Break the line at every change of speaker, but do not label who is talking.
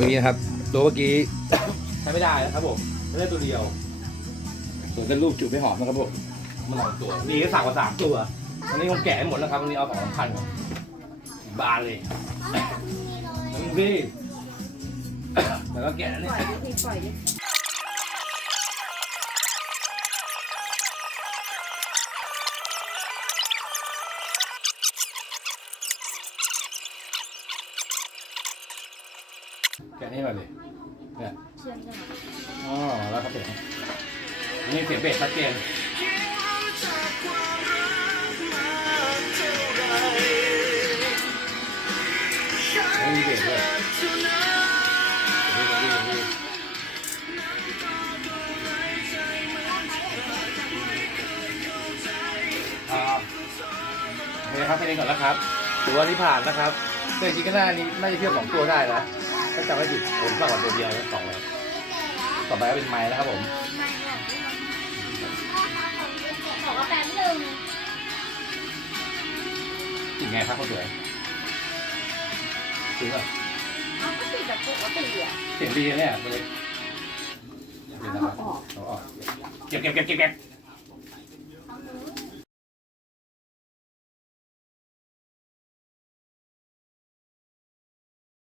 เมื่อกี้นะครับ ตัวเมื่อกี้
ใช้ไม่ได้นะครับผมไม่ได้ตัวเดียว
ส่วนเป็นรูปจูบไม่หอมนะครับผม
มันสองตัว มีก็สั่งมาสามตัววันนี้ผมแกะให้หมดแล้วครับวันนี้เอาสองสามพันก่อนบานเลยน้ำพี่แล้วก็แกะแล้ว
ป
เนี่
ล่
ย
อยดิพี่ปล่อยดิ
แกะนี่มาเลยเนี่ย
เชื่อมกัน
อ๋อแล้วก็เสียงนี่เสียงเบสชัดเจนไม่มีเบสด้วยนี่นี่นี่อ่าโอเคครับแค่นี้ก่อนแล้วครับถือว่าที่ผ่านนะครับแต่จริงๆก็น่านี้น่าจะเทียบสองตัวได้นะ ถ้าจำไม่ผิดผมสั่งมาตัวเดียวสองเลยต่อไปก็เป็นไม้นะครับผม
บอกว่าแป๊บนึง
ติดไงครับคนสวยจริงป่ะ
เอาก็ติดแบบปกติอะ
เสียงดีนะเนี่ยเลย
เอาออก
เอาออกเก็บเก็บเก็บเก็บเก็บ